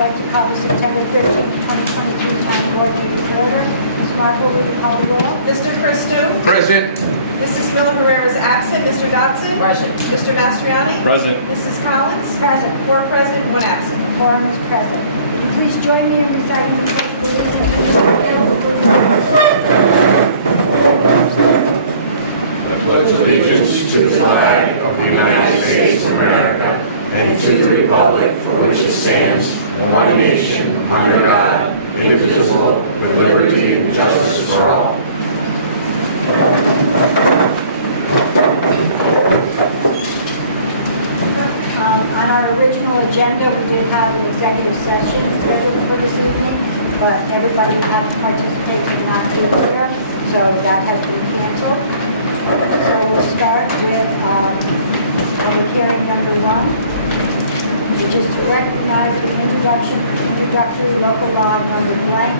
like to call the September 13th, 2023 town board meeting to order. Ms. Marco, will you call the roll? Mr. Christou? Present. Mrs. Miller Herrera is absent. Mr. Dodson? Present. Mr. Mastriani? Present. Mrs. Collins? Present. 4 present, 1 absent. Quorum is present. Please join me in reciting the pledge of allegiance to the flag of the United States of America and to the republic for which it stands, one nation, under God, indivisible, with liberty and justice for all. On our original agenda, we did have an executive session scheduled for this evening, but everybody who had to participate did not be here, so that has been canceled. So we'll start with public hearing number 1, which is to recognize the introductory local law number blank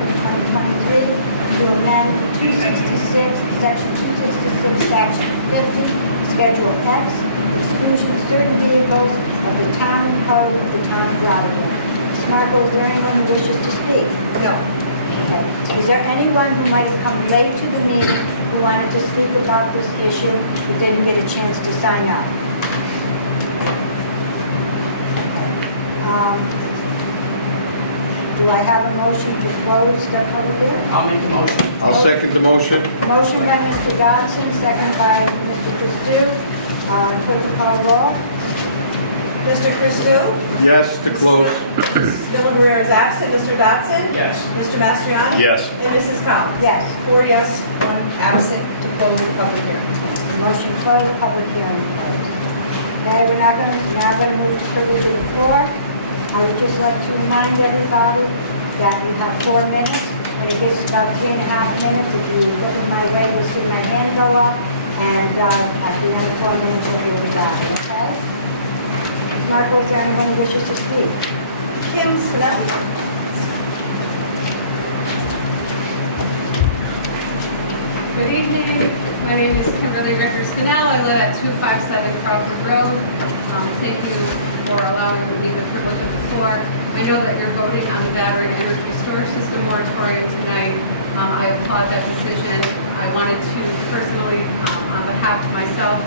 2023 to amend 266, section 266, section 50, schedule X, exclusion of certain vehicles of the town code of the town of Rotterdam. Ms. Marco, is there anyone who wishes to speak? No. Okay. Is there anyone who might have come late to the meeting who wanted to speak about this issue who didn't get a chance to sign up? Okay. Do I have a motion to close the public hearing? I'll make the motion. I'll second the motion. Motion by Mr. Dodson, second by Mr. Christou. Clerk, call roll. Mr. Christou? Yes to close. Mrs. Miller Herrera is absent. Mr. Dodson? Yes. Mr. Mastriani? Yes. And Mrs. Collins? Yes. 4 yes, 1 absent to close the public hearing. Motion closed, public hearing closed. Okay, we're now going to move to privilege of the floor. I would just like to remind everybody that you have 4 minutes. When it gets about 3.5 minutes, if you look at my way, you'll see my hand go up. And at the end of 4 minutes, you'll be with that, okay? Ms. Marco, is there anyone who wishes to speak? Kim Spinelli? Good evening. My name is Kimberly Ricker-Scannell. I live at 257 Crawford Road. Thank you for allowing me the privilege of the floor. I know that you're voting on the battery energy storage system moratorium tonight. I applaud that decision. I wanted to personally, on behalf of myself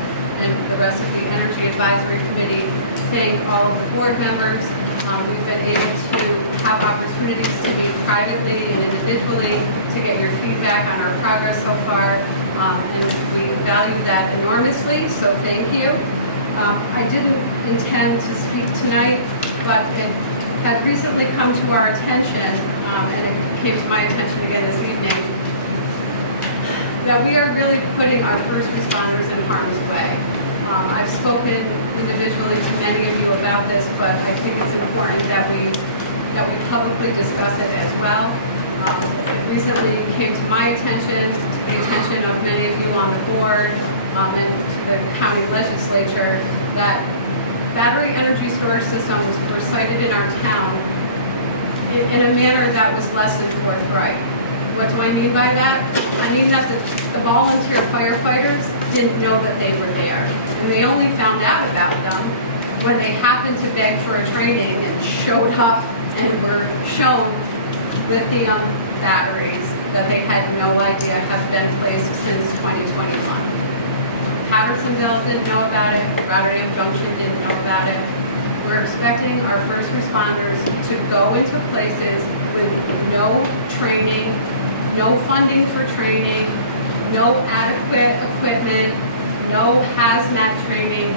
and the rest of the Energy Advisory Committee, thank all of the board members. We've been able to have opportunities to meet privately and individually to get your feedback on our progress so far, and we value that enormously, so thank you. I didn't intend to speak tonight, but it had recently come to our attention, and it came to my attention again this evening, that we are really putting our first responders in harm's way. I've spoken individually to many of you about this, but I think it's important that we publicly discuss it as well. It recently came to my attention, to the attention of many of you on the board, and to the county legislature, that battery energy storage systems were sited in our town in a manner that was less than forthright. What do I mean by that? I mean that the volunteer firefighters didn't know that they were there. And they only found out about them when they happened to beg for a training and showed up and were shown lithium batteries that they had no idea have been placed since 2021. Pattersonville didn't know about it. Rotterdam Junction didn't know about it. We're expecting our first responders to go into places with no training, no funding for training, no adequate equipment, no hazmat training.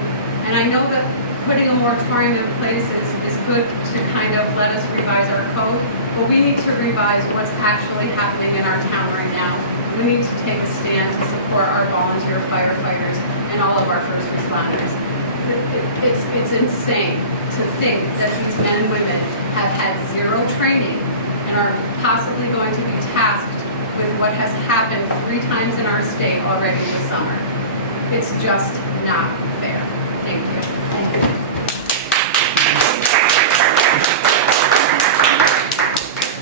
And I know that putting a moratorium in place is good to kind of let us revise our code, but we need to revise what's actually happening in our town right now. We need to take a stand to support our volunteer firefighters and all of our first responders. It's insane to think that these men and women have had zero training and are possibly going to be tasked with what has happened 3 times in our state already this summer. It's just not fair. Thank you. Thank you.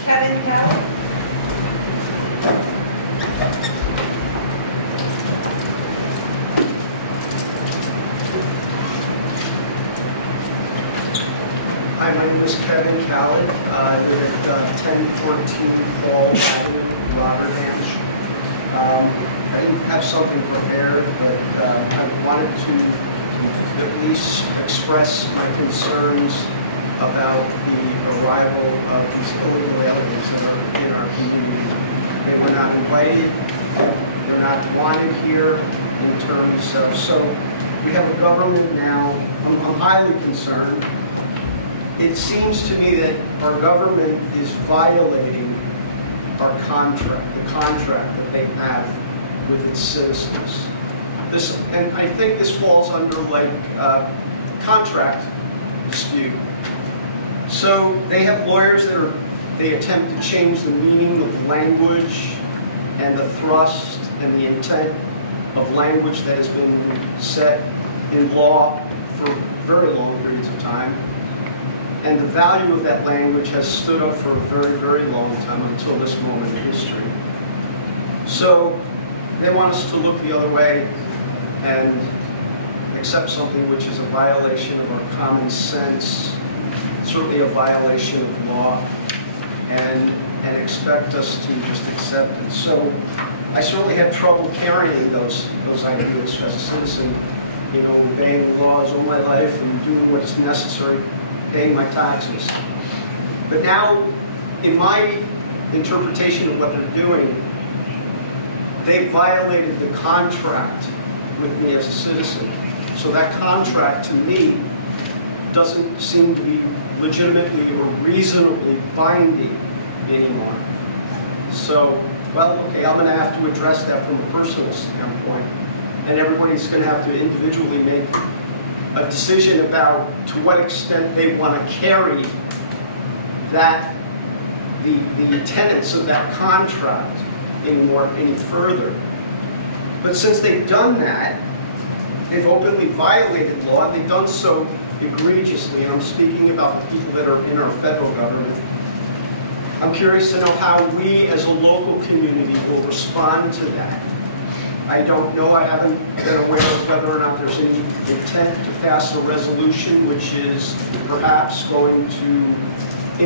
Kevin Hill? Hi, my My name is Kevin Khaled. I live at 1014 Paul Avenue, Rotterdam. I didn't have something prepared, but I wanted to at least express my concerns about the arrival of these illegal aliens that are in our community. They were not invited, they're not wanted here in terms of, so we have a government now, I'm highly concerned. It seems to me that our government is violating our contract, the contract that they have with its citizens. This, and I think this falls under like contract dispute. So they have lawyers that they attempt to change the meaning of language and the thrust and the intent of language that has been set in law for very long periods of time. And the value of that language has stood up for a very, very long time until this moment in history. So they want us to look the other way and accept something which is a violation of our common sense, certainly a violation of law, and expect us to just accept it. So I certainly had trouble carrying those ideas as a citizen, you know, obeying the laws all my life and doing what is necessary, paying my taxes. But now, in my interpretation of what they're doing, they violated the contract with me as a citizen. So that contract, to me, doesn't seem to be legitimately or reasonably binding anymore. So, well, okay, I'm going to have to address that from a personal standpoint. And everybody's going to have to individually make a decision about to what extent they want to carry that, the tenets of that contract any further. But since they've done that, they've openly violated law. They've done so egregiously, and I'm speaking about the people that are in our federal government. I'm curious to know how we as a local community will respond to that. I don't know, I haven't been aware of whether or not there's any intent to pass a resolution which is perhaps going to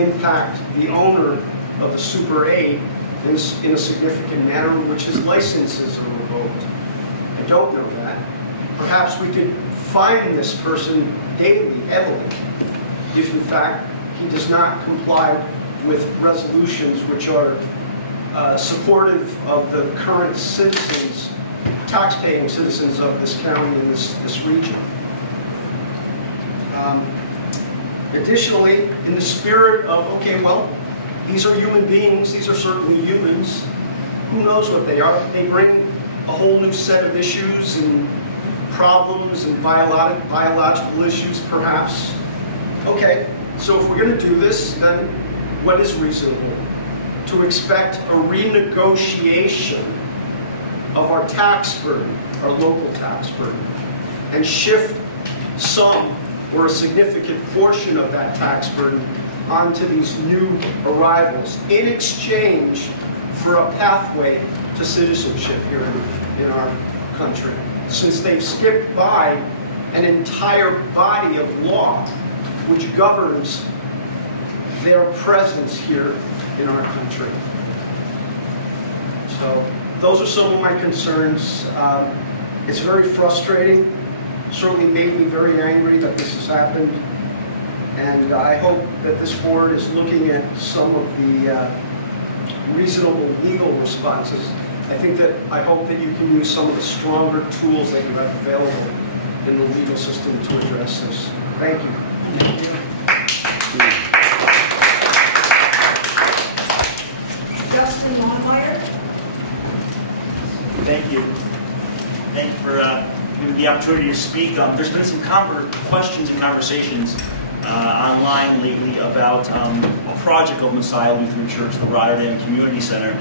impact the owner of the Super 8 in a significant manner, which his licenses are revoked. I don't know that. Perhaps we could fine this person daily, heavily, if in fact he does not comply with resolutions which are supportive of the current citizens, tax-paying citizens of this county and this region. Additionally, in the spirit of, okay, well, these are human beings, these are certainly humans, who knows what they are? They bring a whole new set of issues and problems and biological issues, perhaps. Okay, so if we're going to do this, then what is reasonable? To expect a renegotiation of our tax burden, our local tax burden, and shift some or a significant portion of that tax burden onto these new arrivals in exchange for a pathway to citizenship here in our country, since they've skipped by an entire body of law which governs their presence here in our country. So those are some of my concerns. It's very frustrating. Certainly made me very angry that this has happened. And I hope that this board is looking at some of the reasonable legal responses. I hope that you can use some of the stronger tools that you have available in the legal system to address this. Thank you. Justin Longmire. Thank you. Thank you for giving me the opportunity to speak. There's been some questions and conversations online lately about a project of Messiah Lutheran Church, the Rotterdam Community Center.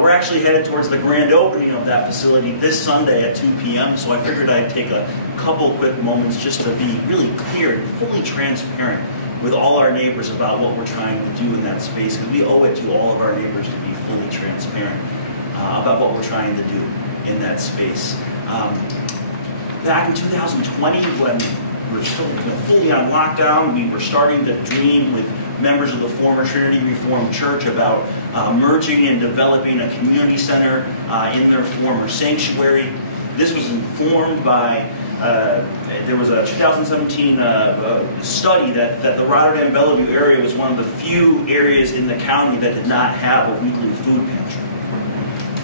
We're actually headed towards the grand opening of that facility this Sunday at 2 p.m., so I figured I'd take a couple quick moments just to be really clear and fully transparent with all our neighbors about what we're trying to do in that space, because we owe it to all of our neighbors to be fully transparent about what we're trying to do in that space. Back in 2020, when were still fully on lockdown. We were starting to dream with members of the former Trinity Reformed Church about merging and developing a community center in their former sanctuary. This was informed by, there was a 2017 study that the Rotterdam Bellevue area was one of the few areas in the county that did not have a weekly food pantry.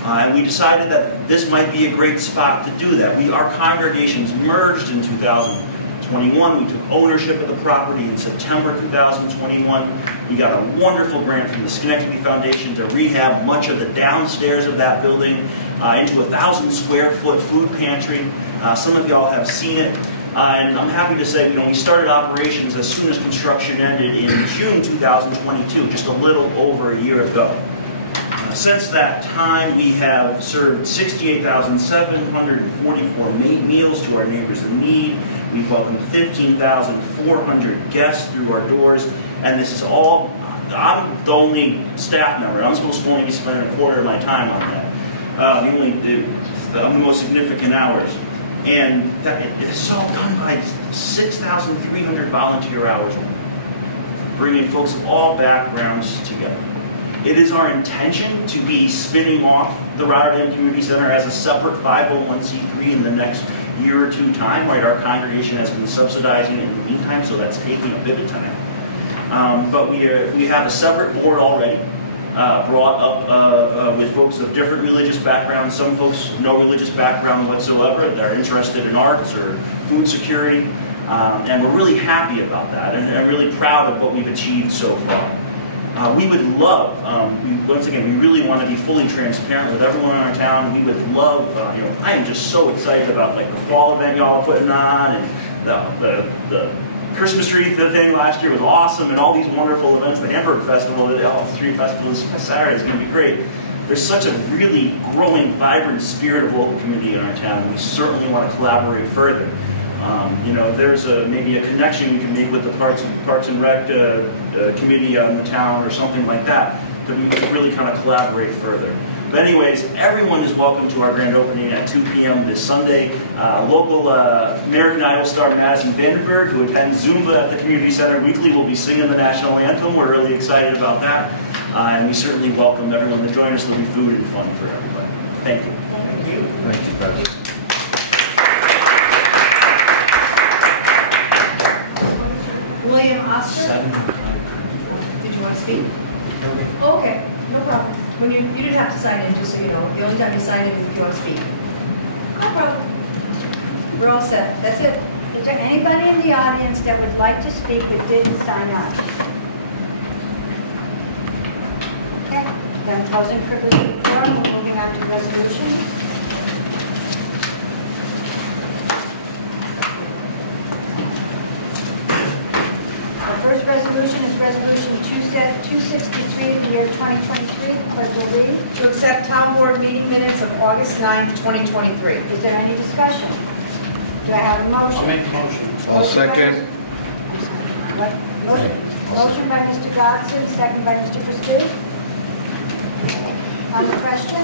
And we decided that this might be a great spot to do that. Our congregations merged in 2021. We took ownership of the property in September 2021. We got a wonderful grant from the Schenectady Foundation to rehab much of the downstairs of that building into a 1,000 square foot food pantry. Some of y'all have seen it. And I'm happy to say, we started operations as soon as construction ended in June 2022, just a little over a year ago. Since that time, we have served 68,744 meals to our neighbors in need. We've welcomed 15,400 guests through our doors. And this is all, I'm the only staff member. I'm supposed to only be spending a quarter of my time on that. I'm the most significant hours. And it's all done by 6,300 volunteer hours, bringing folks of all backgrounds together. It is our intention to be spinning off the Rotterdam Community Center as a separate 501c3 in the next year or two time. Right, our congregation has been subsidizing it in the meantime, so that's taking a bit of time. But we have a separate board already brought up with folks of different religious backgrounds. Some folks no religious background whatsoever. They're interested in arts or food security, and we're really happy about that, and really proud of what we've achieved so far. We would love, once again, we really want to be fully transparent with everyone in our town. We would love, I am just so excited about like the fall event y'all are putting on, and the Christmas tree thing last year was awesome, and all these wonderful events. The Hamburg Festival, the Street Festival this Saturday is going to be great. There's such a really growing, vibrant spirit of local community in our town, and we certainly want to collaborate further. There's maybe a connection we can make with the Parks and Rec committee on the town or something like that we can really kind of collaborate further. But anyways, everyone is welcome to our grand opening at 2 p.m. this Sunday. Local American Idol star Madison Vandenberg, who attends Zumba at the Community Center weekly, will be singing the national anthem. We're really excited about that. And we certainly welcome everyone to join us. There'll be food and fun for everybody. Thank you. Thank you, President. William Oster? Did you want to speak? Oh, okay, no problem. When you didn't have to sign in, just so you know. The only time you sign in is if you want to speak. No problem. We're all set. That's it. Is there anybody in the audience that would like to speak but didn't sign up? Okay, then closing privilege of the floor, we're moving on to resolution. The first resolution is resolution 263 of the year 2023. Clerk will read. To accept town board meeting minutes of August 9th, 2023. Is there any discussion? Do I have a motion? I'll make the motion. I'll Motion by second. Motion by Mr. Dodson, second by Mr. Christou. On the question,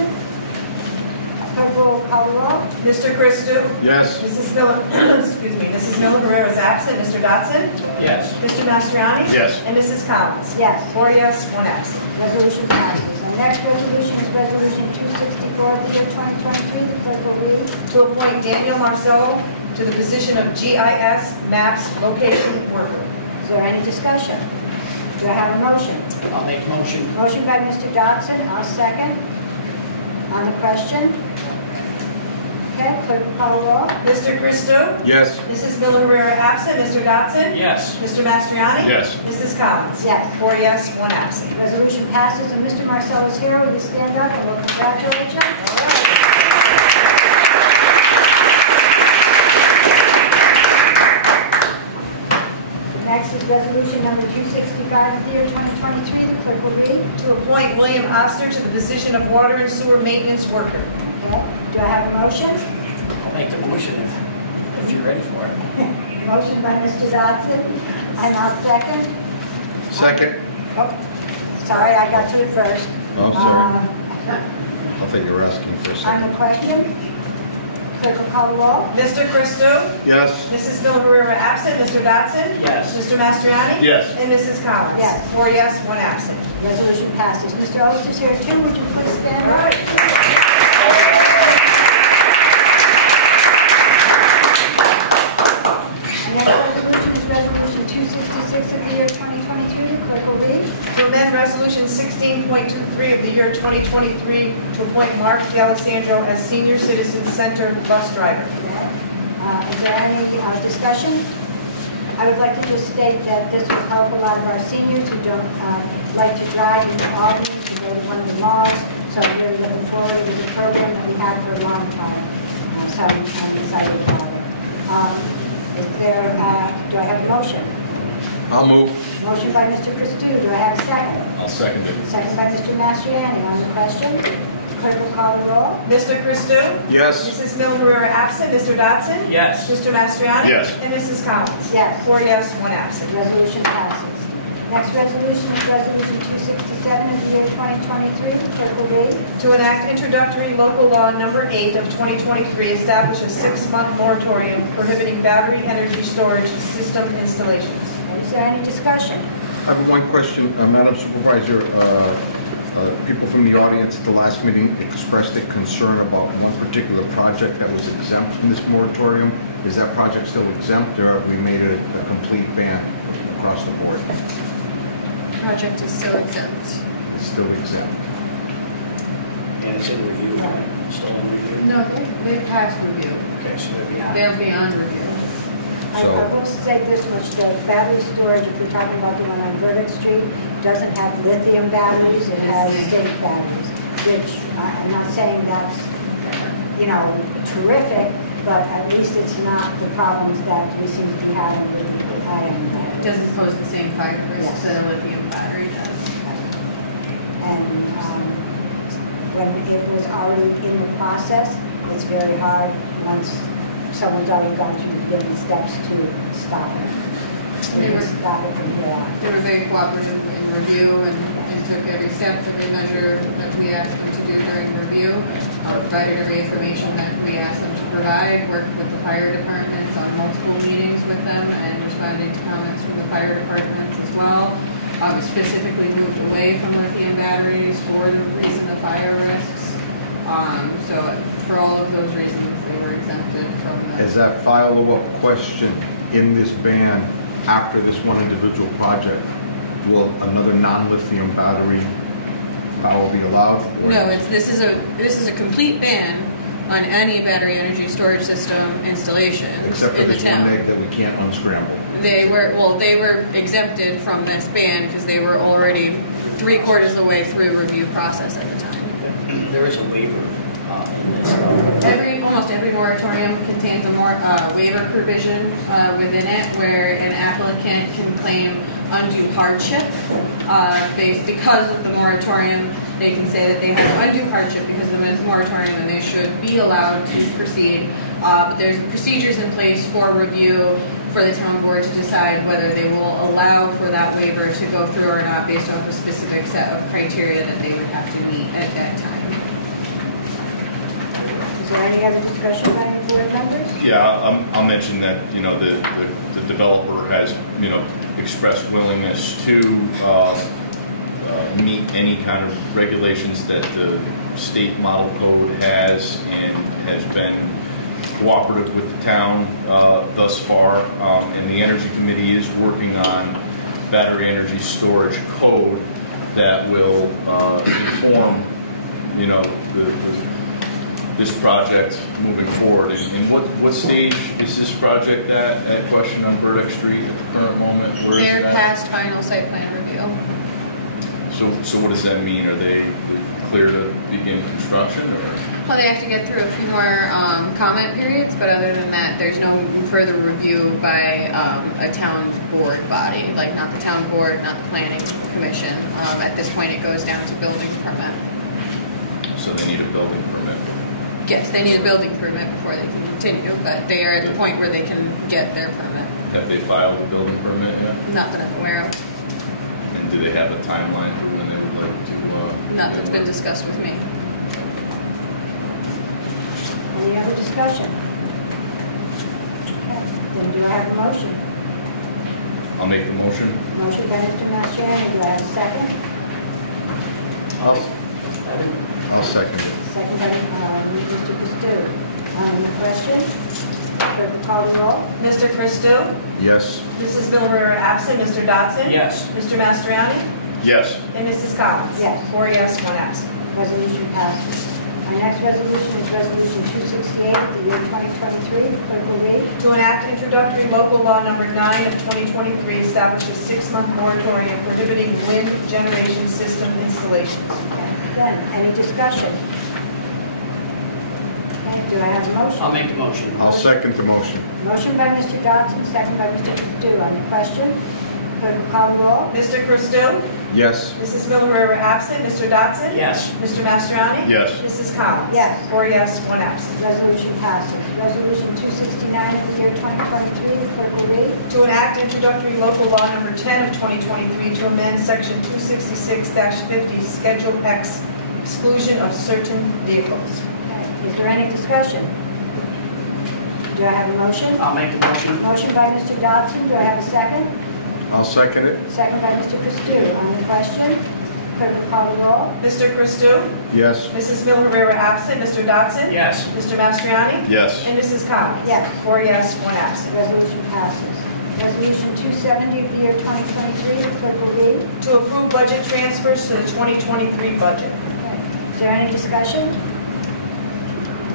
clerk will call the roll. Mr. Christou? Yes. Mrs. Miller, excuse me, Mrs. Miller Herrera is absent. Mr. Dodson? Yes. Mr. Mastriani? Yes. And Mrs. Collins? Yes, 4 yes, 1 absent. resolution passes. The next resolution is resolution 264 of the year 2023. The clerk will read. To appoint Daniel Marcello to the position of GIS Maps Location Worker. Is there any discussion? Do I have a motion? I'll make motion. Motion by Mr. Dodson, I'll second. On the question, okay, clerk will call the roll. Mr. Christou? Yes. Mrs. Miller Herrera absent. Mr. Dodson? Yes. Mr. Mastriani? Yes. Mrs. Collins? Yes. 4 yes, 1 absent. Resolution passes, and Mr. Marcel is here. Will you stand up and we'll congratulate you? Next is resolution number 265 of the year 2023. The clerk will read. To appoint William Oster to the position of Water and Sewer Maintenance Worker. Do I have a motion? I'll make the motion if you're ready for it. Motion by Mr. Dodson, and I'll second. Second. Oh, sorry, I got to it first. Oh, sorry. I thought you were asking for a On second. the question, Clerk will call the roll. Mr. Christou? Yes. Mrs. Miller Rivera absent. Mr. Dotson? Yes. Mr. Mastriani? Yes. And Mrs. Collins? Yes. 4 yes, 1 absent. Resolution passes. Mr. Ost is here too. Would you please stand All up? right. And next resolution is Resolution 266 of the year 2022. Clerk will read. To amend Resolution 16.23 of the year 2023 to appoint Mark D'Alessandro as Senior Citizen Center bus driver. Is there any discussion? I would like to just state that this will help a lot of our seniors who don't like to drive into Albany to go to one of the malls. So I'm really looking forward to the program that we had for a long time. So I'm excited about it. Do I have a motion? I'll move. Motion by Mr. Christou. Do I have a second? I'll second it. Second by Mr. Mastriani. On the question, clerk will call the roll. Mr. Christou? Yes. Mrs. Miller Rivera absent. Mr. Dotson? Yes. Mr. Mastriani? Yes. And Mrs. Collins? Yes. 4 yes, 1 absent. Resolution passes. Next resolution is Resolution 267 of the year 2023. Clerk will read. To enact introductory local law number 8 of 2023, establish a 6-month moratorium prohibiting battery energy storage system installations. Is there any discussion? I have one question, Madam Supervisor. People from the audience at the last meeting expressed a concern about one particular project that was exempt from this moratorium. Is that project still exempt, or have we made it a complete ban across the board? Project is still exempt. It's still exempt. And it's in review, right? Still in review? No, they passed review. Okay, so they'll be on. They'll be on review. I will say this much, the battery storage, if you're talking about the one on Burdick Street, doesn't have lithium batteries, it has zinc batteries, which I'm not saying that's, terrific, but at least it's not the problems that we seem to be having with the iron It batteries. doesn't pose the same fire risks Yes. that a lithium battery does. And when it was already in the process, it's very hard once someone's already gone through the baby steps to stop it. Stop it from here on. They were very cooperative in review and took every step, every measure that we asked them to do during review. Provided every information that we asked them to provide, worked with the fire departments on multiple meetings with them and responding to comments from the fire departments as well. We specifically moved away from lithium batteries for the reason of fire risks. So for all of those reasons, they were exempted from the... Is that follow-up question in this ban after this one individual project? Will another non-lithium battery power be allowed? Or No, this is a complete ban on any battery energy storage system installation except for in the this one town. egg that we can't unscramble. They were exempted from this ban because they were already 3/4 of the way through the review process at the time. There is a waiver in this. Almost every moratorium contains a waiver provision within it where an applicant can claim undue hardship because of the moratorium. They can say that they have undue hardship because of the moratorium and they should be allowed to proceed. But there's procedures in place for review for the town board to decide whether they will allow for that waiver to go through or not based on a specific set of criteria that they would have to meet at that time. Is there any other discussion by any board members? Yeah, I'll mention that, the developer has, expressed willingness to meet any kind of regulations that the state model code has and has been cooperative with the town thus far. And the Energy Committee is working on battery energy storage code that will inform, this project moving forward. And what stage is this project at question on Burdick Street at the current moment? Where is They're it at? past final site plan review. So what does that mean? Are they clear to begin construction, or? Well, they have to get through a few more comment periods, but other than that, there's no further review by a town board body, like not the town board, not the planning commission. At this point, it goes down to building permit. So they need a building permit. Yes, they need a building permit before they can continue, but they are at the point where they can get their permit. Have they filed a building permit yet? Not that I'm aware of. And do they have a timeline for when they would like to? Not that's been discussed with me. Any other discussion? Okay, then do I have a motion? I'll make the motion. Motion by Mr. Mastriani, do I have a second? I'll second it. Second by Mr. Costello. Any question? Clerk will call the roll. Mr. Christou? Yes. Mrs. Milroy absent. Mr. Dodson? Yes. Mr. Mastriani? Yes. And Mrs. Collins? Yes. 4 yes, 1 absent. Resolution passes. Our next resolution is Resolution 268 of the year 2023. Clerk will read. To enact introductory local law number 9 of 2023 establishes 6-month moratorium prohibiting wind generation system installations. Then, any discussion? Okay, do I have a motion? I'll make the motion. I'll second the motion. Motion by Mr. Dodson, second by Mr. Costello. On the question, clerk will call the roll. Mr. Christou? Yes. Mrs. Milroy absent. Mr. Dodson? Yes. Mr. Mastriani? Yes. Mrs. Collins? Yes. 4 yes, 1 absent. Resolution passes. Resolution 269 of the year 2023. Clerk will read. To enact introductory local law number 10 of 2023 to amend section 266-50, Schedule X, exclusion of certain vehicles. Okay, is there any discussion? Do I have a motion? I'll make the motion. Motion by Mr. Dodson, do I have a second? I'll second it. Second by Mr. Costello. On the question, clerk will call the roll. Mr. Christou? Yes. Mrs. Milroy absent. Mr. Dodson? Yes. Mr. Mastriani? Yes. And Mrs. Collins? Yes. 4 yes, 1 absent. Resolution passes. Resolution 270 of the year 2023, clerk will read. To approve budget transfers to the 2023 budget. Okay. Is there any discussion?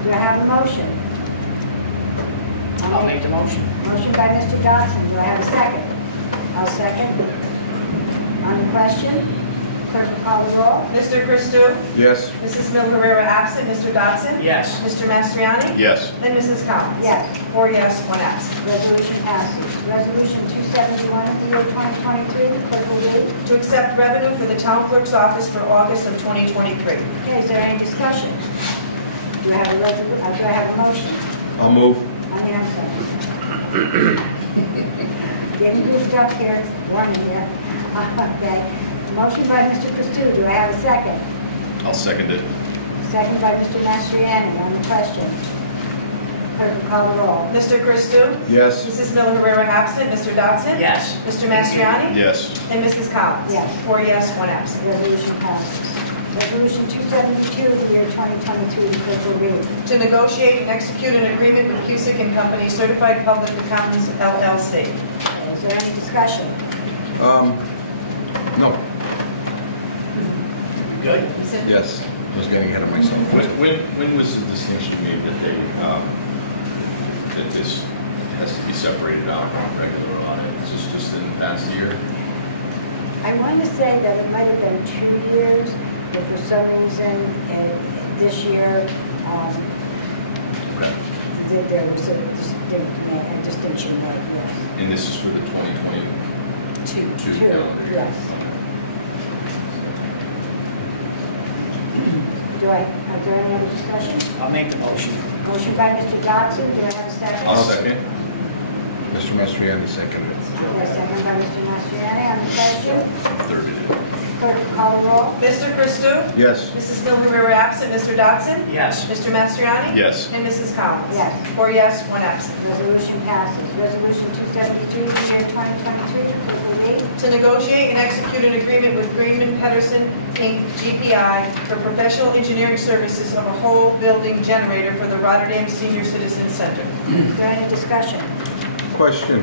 Do I have a motion? I'll make the motion. Motion by Mr. Dodson. Do I have a second? I'll second. On the question, clerk will call the roll. Mr. Christou? Yes. Mrs. Milroy absent. Mr. Dodson? Yes. Mr. Mastriani? Yes. And Mrs. Collins? Yes. 4 yes, 1 absent. Resolution passes. Resolution 271 of the year 2023, clerk will read. To accept revenue for the town clerk's office for August of 2023. Okay, is there any discussion? Do I have a motion? I'll move. I mean, I'm sorry. Getting goofed up here, warning you. Okay. Motion by Mr. Costello. Do I have a second? I'll second it. Second by Mr. Mastriani. On the question, clerk will call the roll. Mr. Christou? Yes. Mrs. Milroy absent. Mr. Dodson? Yes. Mr. Mastriani? Yes. And Mrs. Collins? Yes. 4 yes, 1 absent. Resolution passes. Resolution 272 of the year 2023, clerk will read. To negotiate and execute an agreement with Cusick and Company, Certified Public Accountants, LLC. Is there any discussion? No. Good? Yes. I was getting ahead of myself. When was the distinction made that they, that this has to be separated out from regular audit? Is this just in the past year? I want to say that it might have been 2 years, but for some reason, this year, Correct. that there was a distinction made, yes. And this is for the 2022 Two, calendar year? yes. Are there any other discussion? I'll make the motion. Motion by Mr. Dodson, do I have a second? I'll second. Mr. Mastriani seconded it. Second by Mr. Mastriani. On the question, Thirded it. clerk will call the roll. Mr. Christou? Yes. Mrs. Milroy absent. Mr. Dodson? Yes. Mr. Mastriani? Yes. And Mrs. Collins? Yes. 4 yes, 1 absent. Resolution passes. Resolution 272 of the year 2023, clerk will read. To negotiate and execute an agreement with Greenman Pedersen, Inc., GPI, for professional engineering services of a whole building generator for the Rotterdam Senior Citizen Center. Is there any discussion? Question.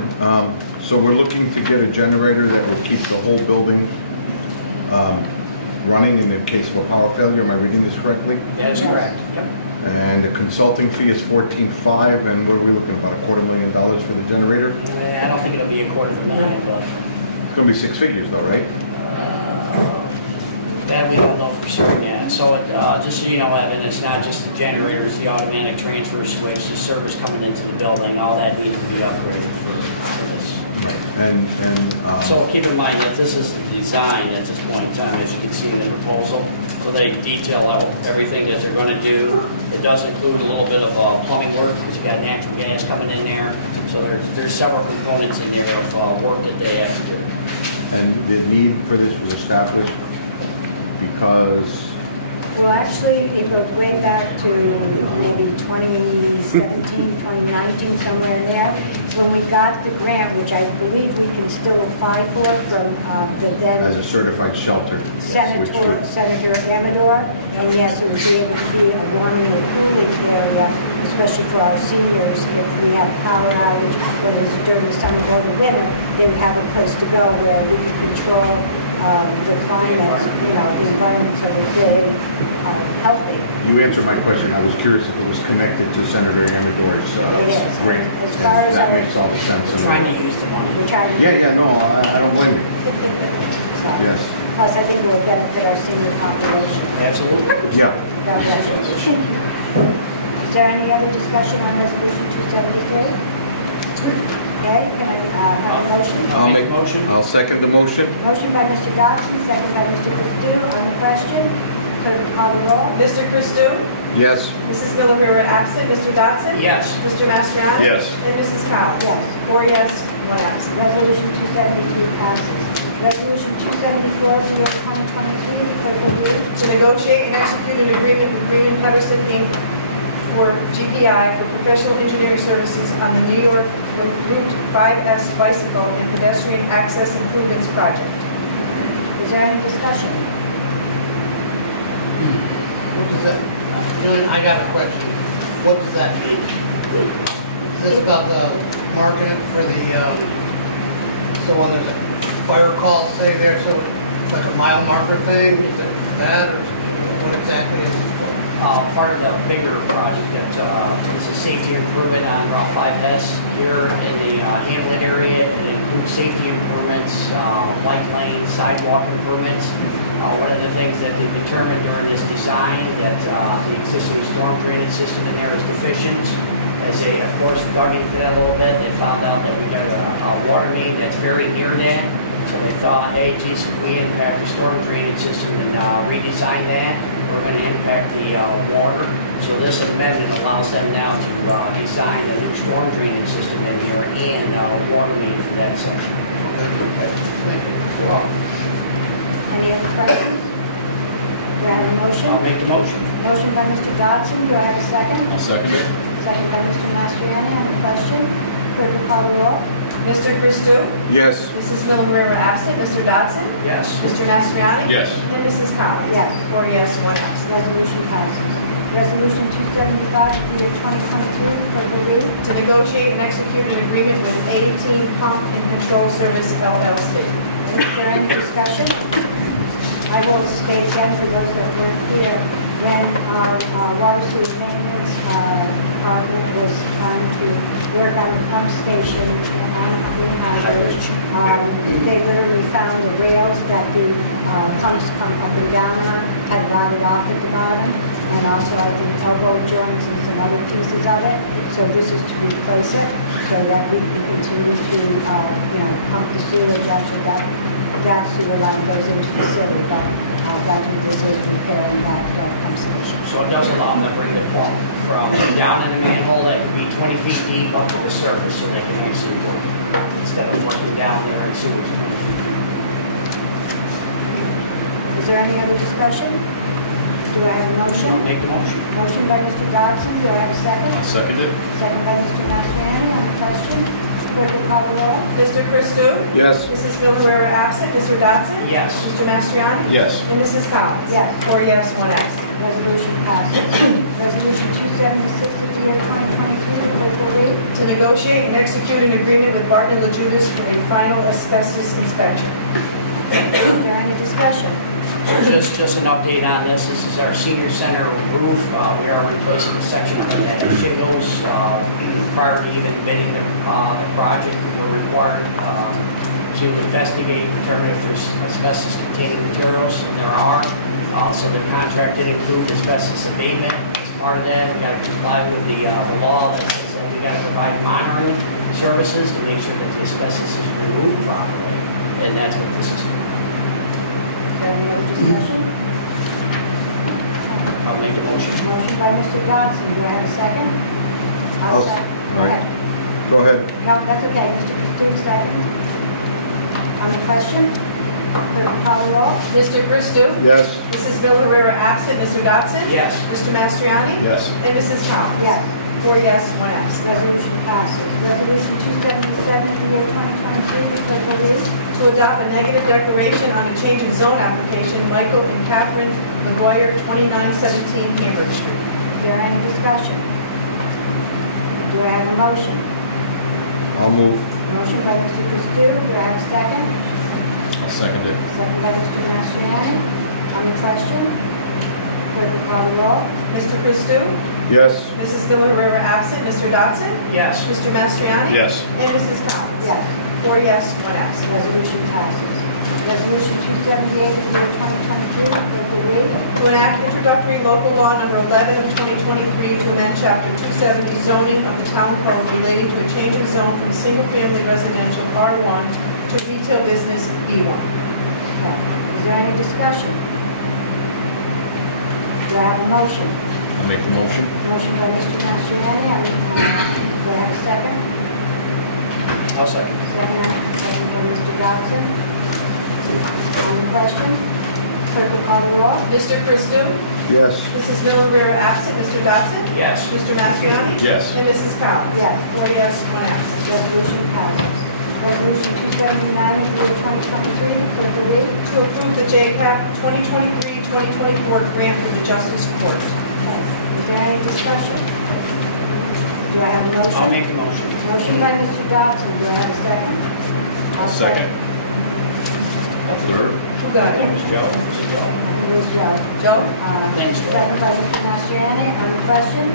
So we're looking to get a generator that would keep the whole building running in the case of a power failure. Am I reading this correctly? That is correct. Yep. And the consulting fee is $14,500, and what are we looking at, about $250,000 for the generator? I don't think it'll be $250,000, but It's going to be 6 figures though, right? that we don't know for certain yet. So just so you know, Evan, it's not just the generator, it's the automatic transfer switch, the servers coming into the building, all that needs to be upgraded for this. So keep in mind that this is designed at this point in time, as you can see in the proposal. So they detail out everything that they're going to do. It does include a little bit of plumbing work, because you got natural gas coming in there. So there's several components in there of work that they have to do. And the need for this was established because Well, actually, it goes way back to maybe 2017, 2019, somewhere there. When we got the grant, which I believe we can still apply for from the then As a certified shelter. Senator Amador. And yes, it would be able to be a warming and cooling area, especially for our seniors. If we have power outage, whether it's during the summer or the winter, then we have a place to go where we can control the climate, the environment, so we're good and healthy. You answered my question. I was curious if it was connected to Senator Amador's It is. grant. As far as that our- makes all the sense. We're trying to use the money. We're trying to. Yeah, no, I don't blame you. So, Yes. Plus, I think it will benefit our senior population. Absolutely. Yeah. God bless you. Is there any other discussion on resolution 273? Okay, can I have a motion? I'll make a motion. I'll second the motion. Motion by Mr. Dodson, second by Mr. Perdue. On the question, clerk will call the roll. Mr. Christou? Yes. Mrs. Miller Rivera absent. Mr. Dodson? Yes. Mr. Mastriani? Yes. And Mrs. Powell? Yes. 4 yes, 1 absent. Resolution 273 passes. Resolution 274 for year 2023, the clerk will read. To negotiate and execute an agreement with Green Pedersen Inc. for GPI for professional engineering services on the New York Route 5S bicycle and pedestrian access improvements project. Is there any discussion? What does that, I got a question. What does that mean? Is this about the marketing for the, so when there's a fire call, say there, so like a mile marker thing, is it that, or what exactly is it? Part of the bigger project that is a safety improvement on Route 5S here in the Hamlet area. It includes safety improvements, bike lane, sidewalk improvements. One of the things that they determined during this design that the existing storm drainage system in there is deficient. As they, of course, dug into that a little bit, they found out that we got a water main that's very near that. So they thought, hey, geez, if we impact the storm drainage system and redesign that, we're going to impact the water. So this amendment allows them now to design a new storm drainage system in here and water main for that section. Any other questions? Do I have a motion? I'll make the motion. Motion by Mr. Dodson, do I have a second? I'll second it. Second by Mr. Mastriani, on the question. Clerk will call the roll. Mr. Christou? Yes. Mrs. Miller Rivera absent. Mr. Dodson? Yes. Mr. Mastriani? Yes. And Mrs. Powell? Yes. 4 yes, 1 absent. Resolution passes. Resolution 275 for year 2023, clerk will read. To negotiate and execute an agreement with A-Team Pump and Control Service LLC. Is there any discussion? I will state again for those that weren't here, when our water sewer maintenance department was trying to work on a pump station on Humboldt Highway, they literally found the rails that the pumps come up and down on had rotted off at the bottom, and also I think elbow joints and some other pieces of it. So this is to replace it so that we can continue to pump the sewage. Actually, that sewer line goes into the city, but that's what this is, repairing that pump station. So it does allow them to bring the pump from down in the manhole that could be 20 feet deep up to the surface so they can actually work instead of working down there in sewers. Is there any other discussion? Do I have a motion? I'll make the motion. Motion by Mr. Dodson, do I have a second? I'll second it. Second by Mr. Mastriani, on the question. Clerk will call the roll. Mr. Christou? Yes. Mrs. Miller Rivera absent. Mr. Dodson? Yes. Mr. Mastriani? Yes. And Mrs. Powell? Yes. 4 yes, 1 absent. Resolution passes. Resolution 276 for the year 2023, clerk will read. To negotiate and execute an agreement with Barton & LaJudas for a final asbestos inspection. Is there any discussion? Just an update on this. This is our senior center roof. We are replacing a section of it that has shingles. Prior to even bidding the project, we're required to investigate, determine if there's asbestos-containing materials. There are. So the contract did include asbestos abatement. As part of that, we got to comply with the law that says that we got to provide monitoring services to make sure that the asbestos is removed properly. And that's what this is for. Any other discussion? I'll make the motion. Motion by Mr. Dodson, do I have a second? I'll Oh, second. Go all right. ahead. Go ahead. No, that's okay. Mr. Christou, second. On the question? Clerk call the roll. Mr. Christou? Yes. Mrs. Miller Rivera absent. Mr. Dotson? Yes. Mr. Mastriani? Yes. And Mrs. Collins? Yes. 4 yes, 1 absent. Resolution passes. Resolution 277, year 2023, clerk will read. To adopt a negative declaration on the change in zone application, Michael and Catherine McGuire, 2917 Cambridge Street. Is there any discussion? Do I have a motion? I'll move. Motion by Mr. Christou. Do I have a second? I'll second it. Second by Mr. Mastriani. On the question, clerk will call the roll. Mr. Christou? Yes. Mrs. Miller Rivera absent. Mr. Dotson? Yes. Mr. Mastriani? Yes. And Mrs. Collins? Yes. 4 yes, 1 absent. Resolution passes. Resolution 278, year 2023, clerk will read. To enact introductory local law number 11 of 2023 to amend chapter 270 zoning of the town code relating to a change in zone from single-family residential R1 to retail business B1. Okay. Is there any discussion? Do I have a motion? I'll make the motion. Motion by Mr. Mastriani. Do I have a second? I'll second. Second by Mr. Dodson. On the question, clerk will call the roll. Mr. Christou? Yes. Mrs. Miller Rivera absent. Mr. Dotson? Yes. Mr. Mastriani? Yes. And Mrs. Collins? Yes. 4 yes, 1 absent. Resolution passes. Resolution 279, year 2023, clerk will read. To approve the JCAP 2023-2024 grant for the Justice Court. Okay. Is there any discussion? Do I have a motion? I'll make the motion. Motion by Mr. Dodson. Do I have a second? I'll second. I'll third. Who got it? Joe. It was Joe. Joe? Thanks, Joe. Second by Mr. Mastriani. On the question,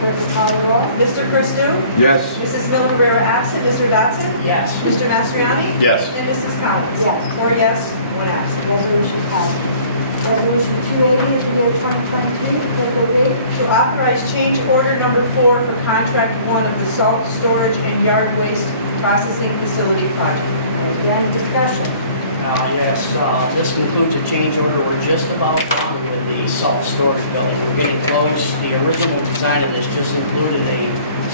clerk will call the roll. Mr. Christou? Yes. Mrs. Miller Rivera absent. Mr. Dotson? Yes. Mr. Mastriani? Yes. And Mrs. Collins? Yes. 4 yes, 1 absent. Resolution passes. Resolution 280 of the year 2023, clerk will read. To authorize change order number 4 for contract 1 of the salt storage and yard waste processing facility project. Is there any discussion? Yes, this concludes a change order. We're just about done with the self-storage building. We're getting close. The original design of this just included a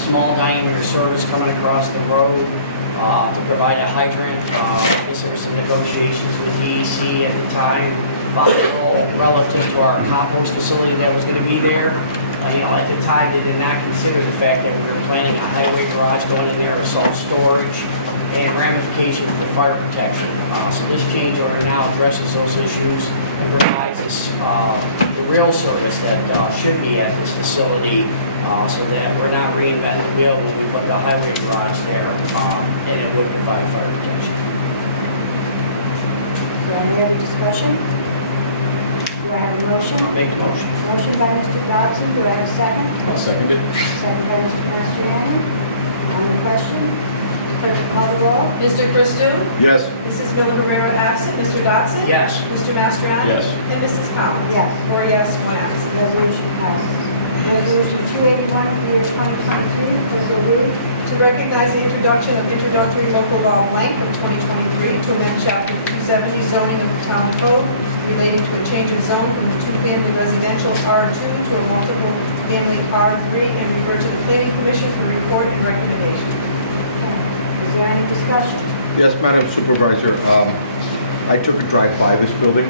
small diameter service coming across the road to provide a hydrant. There were some negotiations with DEC at the time, relative to our compost facility that was going to be there. At the time, they did not consider the fact that we were planning a highway garage going in there, self-storage, and ramifications for fire protection. So this change order now addresses those issues and provides us the real service that should be at this facility so that we're not reinventing the wheel when we put the highway garage there, and it would provide fire protection. Is there any other discussion? Do I have a motion? I'll make the motion. Motion by Mr. Dodson. Do I have a second? I'll second it. Second by Mr. Mastriani. On the question, clerk will call the roll. Mr. Christou? Yes. Mrs. Miller Rivera absent. Mr. Dotson? Yes. Mr. Mastriani? Yes. And Mrs. Collins? Yes. 4 yes, 1 absent. Resolution passes. Resolution 281 of the year 2023, clerk will read. To recognize the introduction of introductory local law blank of 2023 to amend chapter 270 zoning of the town code relating to a change of zone from the two-family residential R2 to a multiple family R3 and refer to the planning commission for report and recommendation. Is there any discussion? Yes, Madam Supervisor, I took a drive by this building.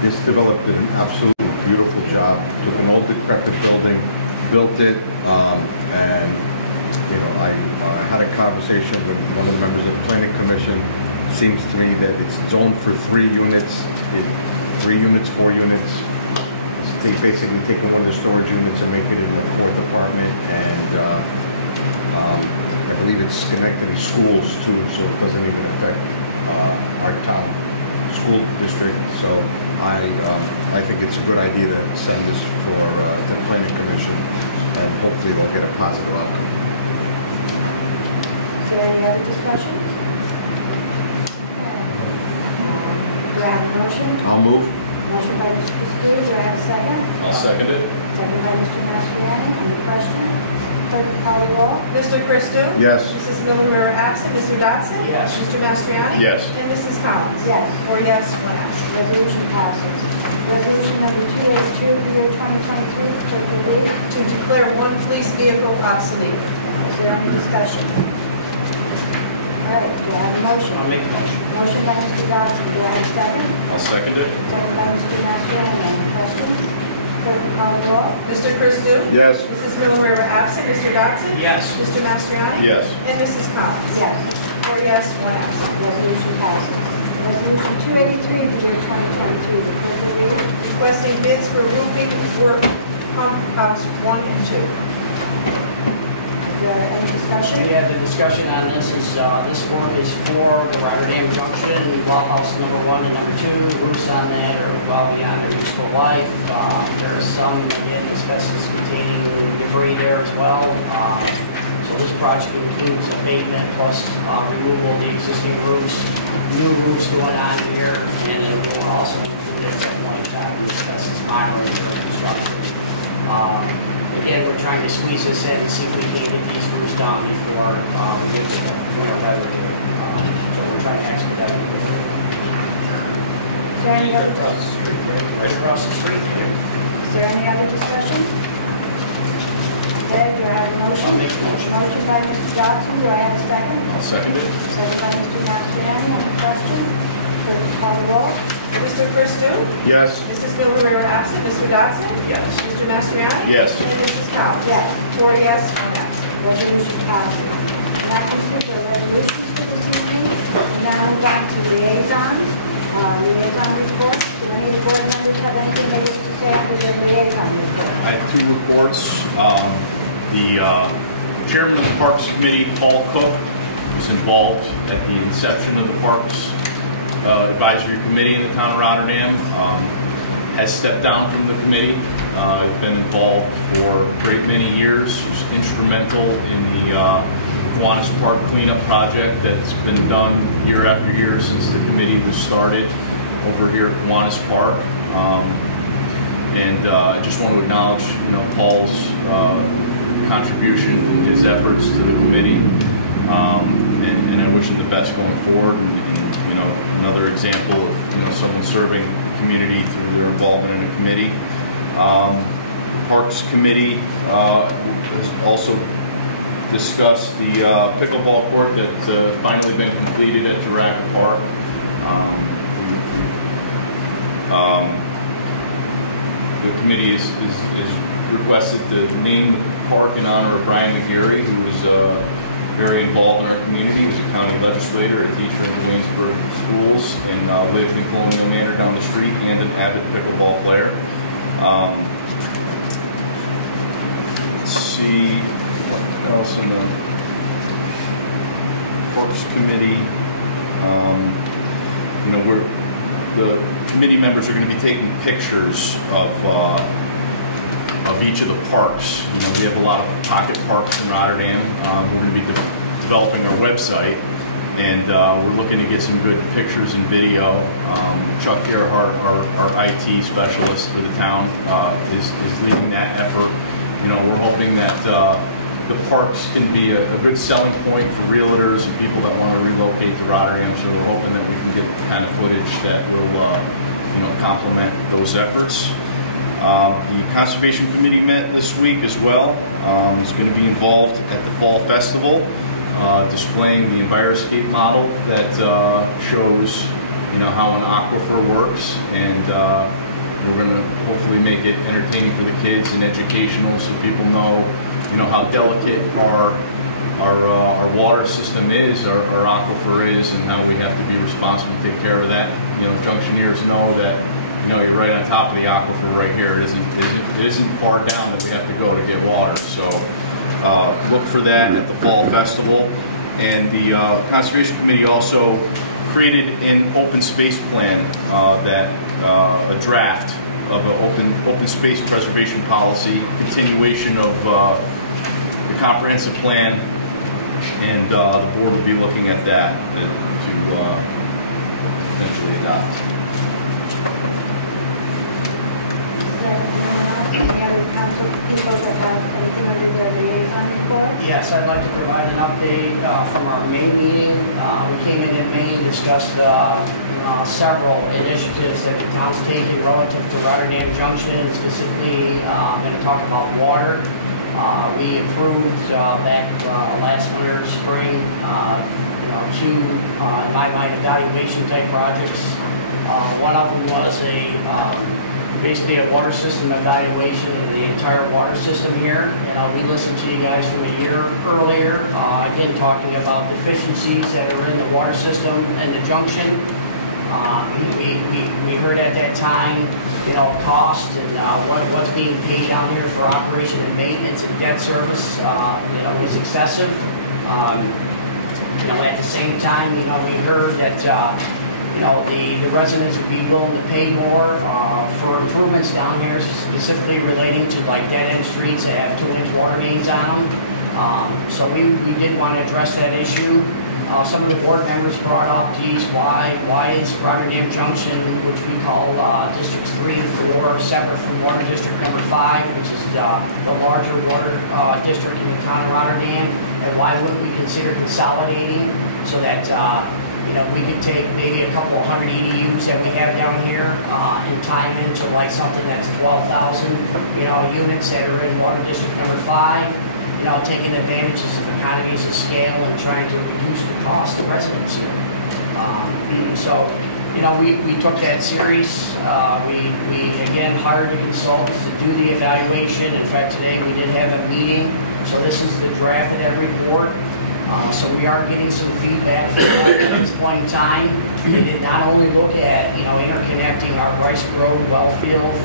This developed an absolutely beautiful job. Took an old decrepit building, built it, and I had a conversation with one of the members of the planning commission. Seems to me that it's zoned for 3 units, 3 units, 4 units. They basically taking one of the storage units and making it into a 4th apartment, and I believe it's Schenectady schools too, so it doesn't even affect our town school district. So I think it's a good idea to send this for the planning commission, and hopefully we'll get a positive outcome. Is there any other discussion? Do I have a motion? I'll move. Motion by Mr. Christou. Do I have a second? I'll second it. Second by Mr. Mastriani. On the question, clerk will call the roll. Mr. Christou? Yes. Mrs. Miller Rivera absent. Mr. Dotson? Yes. Mr. Mastriani? Yes. And Mrs. Collins? Yes. 4 yes, 1 absent. Resolution passes. Resolution number 282 of the year 2023, clerk will read. To declare one police vehicle obsolete. Is there any discussion? Do right, do I have a motion? I'll make a motion. Motion by Mr. Dodson, do I have a second? I'll second it. Second by Mr. Mastriani, any questions? Clerk will call the roll. Mr. Christou? Yes. Mrs. Miller Rivera absent. Mr. Dodson? Yes. Mr. Mastriani? Yes. And Mrs. Collins? Yes. 4 yes, 1 absent. Resolution passes. Resolution 283 of the year 2023 is approved. Read. Requesting bids for roofing work pump outs 1 and 2. Is there any discussion? We have the discussion on this is, this work is for the Rotterdam Junction, well house number 1 and number 2. Roofs on that are well beyond their useful life. There are some, again, asbestos containing debris there as well. So this project includes abatement plus removal of the existing roofs, new roofs going on here, and then we will also include at some point in time the asbestos monitoring for construction. Again, we're trying to squeeze this in and see if we can get these roofs done before we get to the winter weather here. So we're trying to expedite it. Is there any other, Right across the street here. is there any other discussion? Okay, do I have a motion? I'll make a motion. Motion by Mr. Dodson, do I have a second? I'll second it. Second by Mr. Mastriani, any questions? Clerk will call the roll. Mr. Christou? Yes. Mrs. Miller Rivera absent. Mr. Dodson? Yes. Mr. Mastriani? Yes. And Mrs. Collins? Yes. 4 yes, 1 absent. Resolution passes. That concludes our resolutions for this evening. Now move on to liaisons. Liaison reports. Do any of the board members have anything they wish to say under their liaison report? I have 2 reports. The chairman of the Parks Committee, Paul Cook, was involved at the inception of the Parks Advisory Committee in the town of Rotterdam, has stepped down from the committee. He's been involved for a great many years. He was instrumental in the Kiwanis Park cleanup project that's been done year after year since the committee was started over here at Kiwanis Park. And I just want to acknowledge, Paul's contribution and his efforts to the committee, and I wish him the best going forward. And another example of someone serving the community through their involvement in a committee. Parks Committee has also discussed the pickleball court that's finally been completed at Giraffe Park. The committee is requested to name the park in honor of Brian McGeary, who was very involved in our community. He was a county legislator, a teacher in the Waynesburg schools, and lived in Colonial Manor down the street, and an avid pickleball player. Let's see what else in the Parks Committee. The committee members are going to be taking pictures of each of the parks. We have a lot of pocket parks in Rotterdam. We're going to be developing our website, and we're looking to get some good pictures and video. Chuck Gerhardt, our IT specialist for the town, is leading that effort. We're hoping that the parks can be a good selling point for realtors and people that want to relocate to Rotterdam. So we're hoping that we can get the kind of footage that will, complement those efforts. The Conservation Committee met this week as well. It's going to be involved at the Fall Festival, displaying the Enviroscape model that shows, how an aquifer works, and we're going to hopefully make it entertaining for the kids and educational, so people know, how delicate our water system is, our aquifer is, and how we have to be responsible to take care of that. Junctioneers know that, you're right on top of the aquifer right here. It isn't far down that we have to go to get water. So look for that at the Fall Festival. And the Conservation Committee also created an open space plan, a draft of an open space preservation policy, continuation of the comprehensive plan, and the board will be looking at that to eventually adopt. Any other council people that have anything under their liaison report? Yes, I'd like to provide an update from our May meeting. We came in May and discussed several initiatives that the town's taking relative to Rotterdam Junction. Specifically, I'm going to talk about water. We approved back last winter, spring, two, in my mind, evaluation type projects. One of them was basically a water system evaluation of the entire water system here. We listened to you guys from a year earlier, again talking about deficiencies that are in the water system and the junction. We heard at that time, cost and what's being paid down here for operation and maintenance and debt service, is excessive. At the same time, we heard that the residents would be willing to pay more for improvements down here, specifically relating to like dead-end streets that have 2-inch water mains on them. So we did want to address that issue. Some of the board members brought up, geez, why is Rotterdam Junction, which we call districts 3 and 4, separate from water district number 5, which is the larger water district in the town of Rotterdam, and why wouldn't we consider consolidating so that we could take maybe a couple of hundred EDUs that we have down here and tie them into like something that's 12,000 units that are in water district number 5. Taking advantages of economies of scale and trying to reduce the cost of residents here. So, we took that serious. We again hired the consultants to do the evaluation. In fact, today we did have a meeting. So this is the draft of that report. So we are getting some feedback from that at this point in time. We did not only look at, interconnecting our Rice Road well field,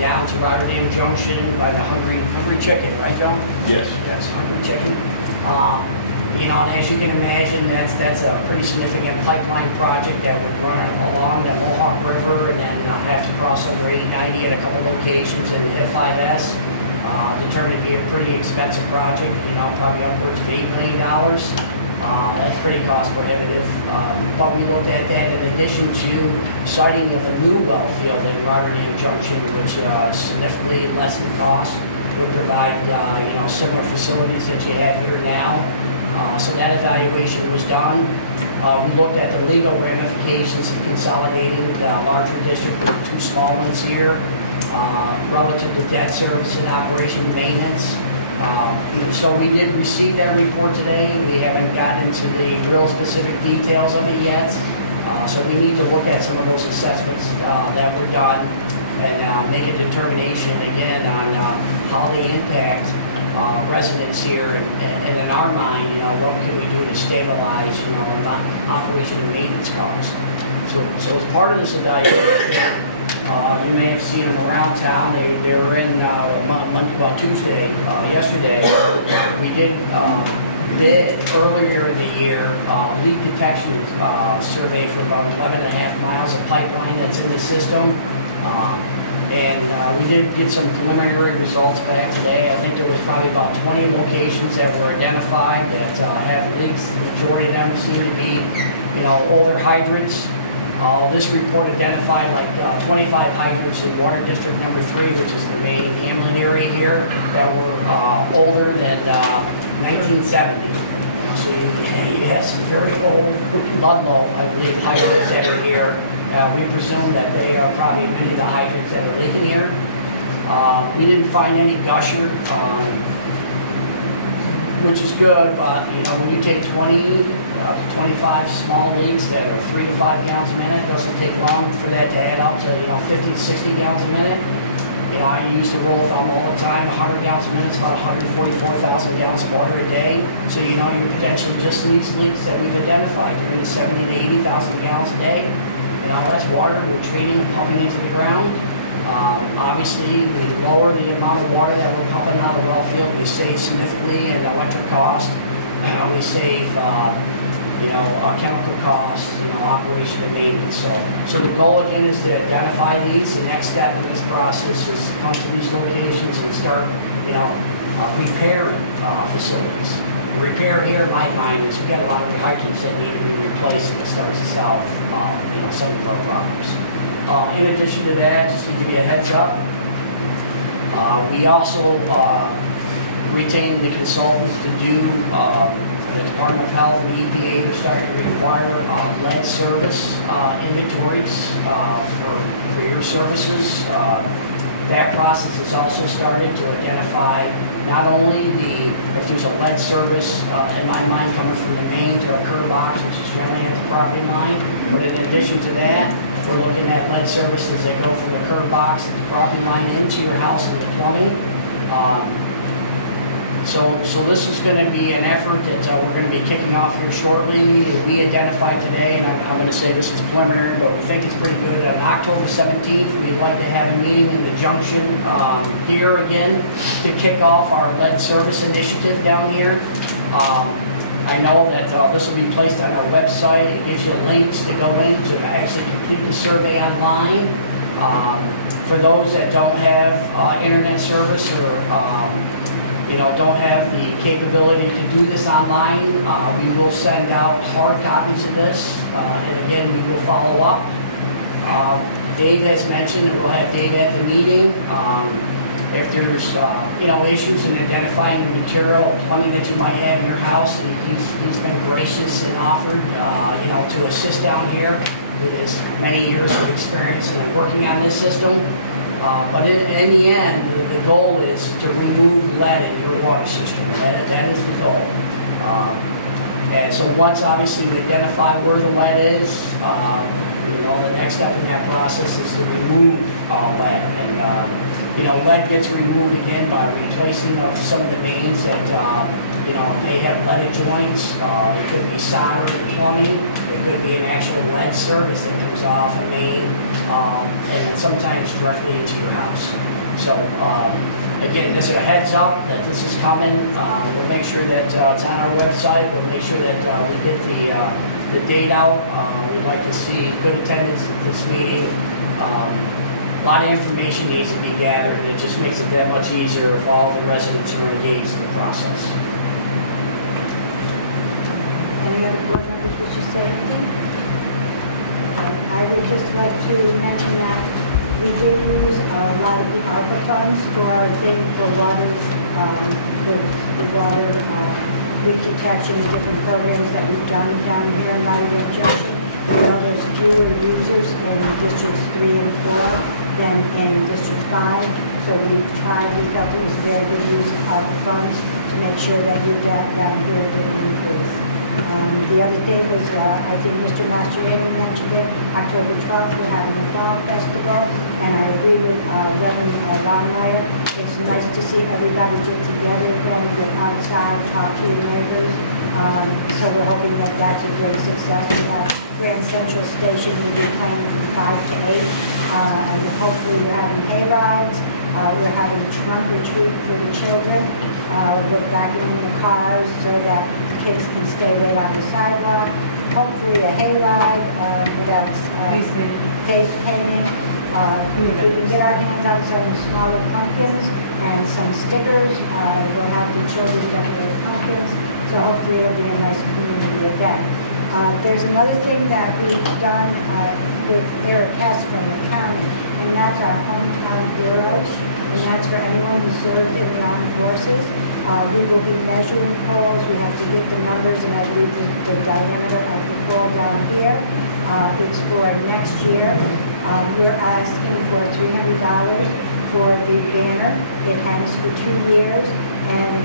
down to Rotterdam Junction by the Hungry Chicken, right, Joe? Yes. Yes, Hungry Chicken. And as you can imagine, that's a pretty significant pipeline project that would run along the Mohawk River and then have to cross over 80-90 at a couple locations and hit 5S. Determined to be a pretty expensive project, probably upwards of $8 million. That's pretty cost prohibitive. But we looked at that in addition to siting of a new well field in Rotterdam Junction, which significantly less in cost, would provide similar facilities that you have here now. So that evaluation was done. We looked at the legal ramifications of consolidating the larger district with 2 small ones here. Relative to debt service and operation and maintenance. So we did receive that report today. We haven't gotten into the real specific details of it yet. So we need to look at some of those assessments that were done and make a determination again on how they impact residents here. And in our mind, what can we do to stabilize, operation and maintenance costs. So as part of this evaluation, you may have seen them around town. They were in Tuesday, yesterday. We did earlier in the year leak detection survey for about 11.5 miles of pipeline that's in the system. And we did get some preliminary results back today. I think there was probably about 20 locations that were identified that have leaks. The majority of them seem to be, older hydrants. This report identified like 25 hydrants in water district number 3, which is the main Hamlin area here, that were older than 1970. So you have some very old Ludlow, I believe, hydrants that are here. We presume that they are probably many of the hydrants that are leaking here. We didn't find any gusher, which is good, but when you take 25 small leaks that are 3 to 5 gallons a minute, it doesn't take long for that to add up to 50 to 60 gallons a minute. I use the rule of thumb all the time. 100 gallons a minute is about 144,000 gallons of water a day. So you're potentially just in these leaks that we've identified, you're in 70 to 80,000 gallons a day. That's water we're treating and pumping into the ground. Obviously, we lower the amount of water that we're pumping out of the well field. We save significantly in electric cost. We save, chemical costs, operation and maintenance. So the goal again is to identify these. The next step in this process is to come to these locations and start, repairing facilities. The repair here, in my mind, is we got a lot of hydrants that need to be replaced, and it starts to solve, some of our problems. In addition to that, just to give you a heads up, we also retained the consultants to do the Department of Health and the EPA. They're starting to require lead service inventories for your services. That process is also started to identify not only if there's a lead service, in my mind, coming from the main to a curb box, which is generally at the property line, but in addition to that, if we're looking at lead services that go from the curb box at the property line into your house and the plumbing. So this is going to be an effort that we're going to be kicking off here shortly. We identified today, and I'm going to say this is preliminary, but we think it's pretty good. On October 17th, we'd like to have a meeting in the junction here again to kick off our lead service initiative down here. I know that this will be placed on our website. It gives you links to go in to actually complete the survey online. For those that don't have internet service or don't have the capability to do this online, we will send out hard copies of this, and again, we will follow up. Dave has mentioned, and we'll have Dave at the meeting. If there's issues in identifying the material, plumbing that you might have in your house, he's been gracious and offered to assist down here with his many years of experience in working on this system. But in the end, the goal is to remove lead in your water system. That is the goal. And so once, obviously, we identify where the lead is, the next step in that process is to remove lead. And, lead gets removed again by replacing some of the mains that, may have leaded joints. It could be solder and plumbing. It could be an actual lead service that comes off a main, and sometimes directly into your house. So, again, this is a heads up that this is coming. We'll make sure that it's on our website. We'll make sure that we get the date out. We'd like to see good attendance at this meeting. A lot of information needs to be gathered, and it just makes it that much easier if all the residents are engaged in the process. Any other board members wish to say anything? I would just like to mention that we did use a lot of the ARPA funds for water, the water leak detection, different programs that we've done down here in Rotterdam Junction. There's fewer users in districts 3 and 4 than in District 5. So we felt it was a very good use of the funds to make sure that your debt down here didn't increase. The other thing was, I think Mr. Mastriani mentioned it, October 12th, we're having a fall festival, and I agree with Reverend Bonmeyer. It's nice to see everybody get together, get outside, talk to your neighbors. So we're hoping that that's a great success. We have Grand Central Station will be playing from 5 to 8. And hopefully we're having hay rides. We're having trunk or treat for the children. We're backing in the cars so that the kids can stay right on the sidewalk. Hopefully a hay ride. Face painting. If we can get our hands on some smaller pumpkins and some stickers, we'll have the children decorate pumpkins. So hopefully it'll be a nice community event. There's another thing that we've done with Eric Hess from the county, and that's our hometown heroes, and that's for anyone who served in the armed forces. We will be measuring poles. We have to get the numbers, and I believe the diameter of the pole down here. It's for next year. We're asking for $300 for the banner. It hangs for 2 years. And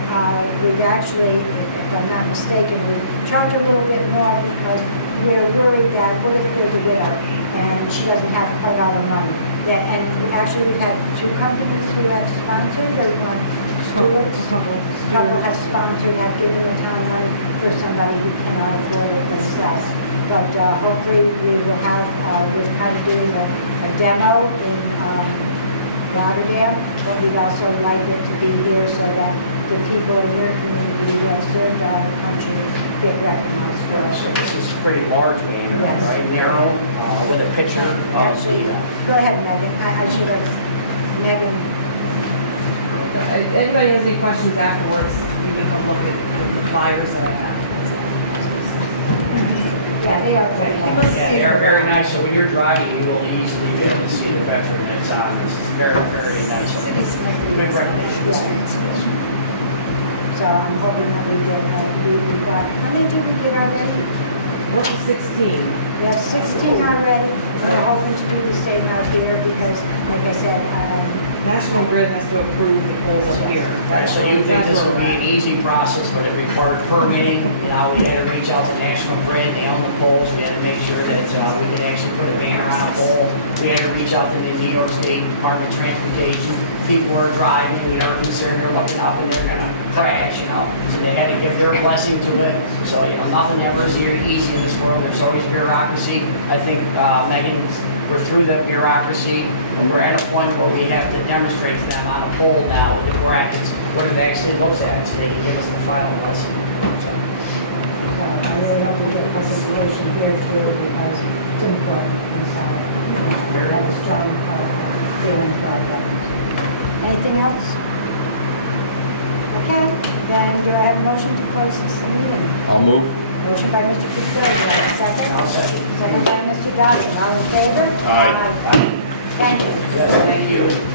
we've actually, if I'm not mistaken, we charge a little bit more because we're worried that what if there's a widow and she doesn't have quite all the money. And actually we've had 2 companies who have sponsored, there's one Stewart's, couple has sponsored, have given the town money for somebody who cannot afford it themselves. But hopefully we will have, we're kind of doing a demo in Rotterdam, but we'd also like it to be here so that the people in your community who have served our country get recognized for us. So this is a pretty large banner, Yes. right? Narrow, with a picture of the. Go ahead, Megan. I should have, Megan. If anybody has any questions afterwards, you can look at the flyers and that. Yeah, they are. Yeah, they're very nice. So when you're driving, you'll easily be able to see the veteran that's on. It's very, very nice. Good recognition. So I'm hoping that we get, we've got, how many did we get already? 16. We have 16 already. We're hoping to do the same out here because, like I said, National Grid has to approve the poles here. Right, so you think this would be an easy process, but it required permitting, you know, we had to reach out to National Grid, they own the poles, we had to make sure that we could actually put a banner on a pole. We had to reach out to the New York State Department of Transportation. People are driving, we are concerned they're looking up and they're gonna crash, you know. So they had to give their blessing to it. So, you know, nothing ever is here easy in this world, there's always bureaucracy. I think, Megan, we're through the bureaucracy, and we're at a point where we have to demonstrate to them on a pole now with the brackets what it actually looks at, so they can give us the final blessing. I really hope we get a solution here too, because Tim Clark is very strong project. Anything else? Okay, then do I have a motion to close this meeting? I'll move. Motion by Mr. Fitzgerald, do I have a second? I'll second. Second by Mr. Dodson, all in favor? Aye. Thank you. Yes, thank you.